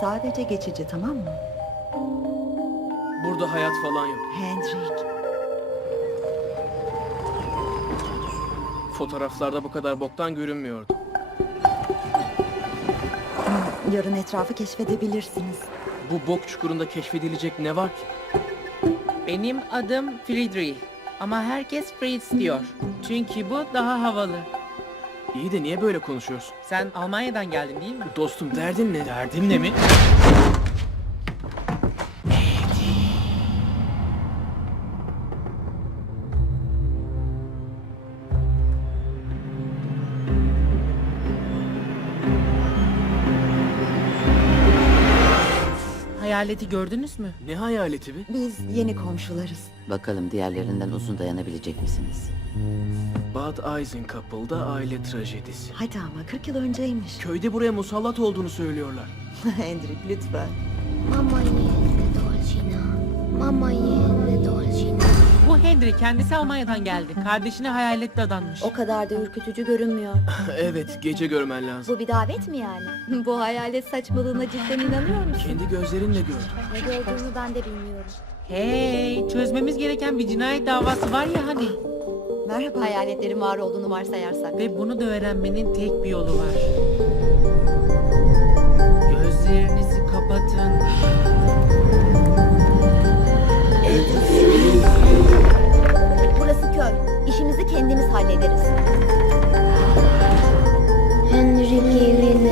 Sadece geçici tamam mı? Burada hayat falan yok. Hendrik. Fotoğraflarda bu kadar boktan görünmüyordu. Ah, Yarın etrafı keşfedebilirsiniz. Bu bok çukurunda keşfedilecek ne var ki? Benim adım Friedrich. Ama herkes Fritz diyor. Çünkü bu daha havalı. İyi de niye böyle konuşuyorsun? Sen Almanya'dan geldin değil mi? Dostum derdin ne? derdin ne de mi? hayaleti gördünüz mü? Ne hayaleti mi? Biz yeni komşularız. Bakalım diğerlerinden uzun dayanabilecek misiniz? Bad Eisenkapıl'da aile trajedisi. Hadi ama 40 yıl önceymiş. Köyde buraya musallat olduğunu söylüyorlar. Hendrik lütfen. Mama yiğit ve dolcina. Mama yiğit ve dolcina. Henry kendisi Almanya'dan geldi. Kardeşine hayaletle adanmış. O kadar da ürkütücü görünmüyor. evet gece görmen lazım. Bu bir davet mi yani? Bu hayalet saçmalığına cidden inanıyor musun? Kendi gözlerinle gör. ne gördüğünü ben de bilmiyorum. Hey çözmemiz gereken bir cinayet davası var ya hani. Aa, merhaba. Hayaletlerin var olduğunu varsayarsak. Ve bunu da öğrenmenin tek bir yolu var. ederiz. Henry Gilin.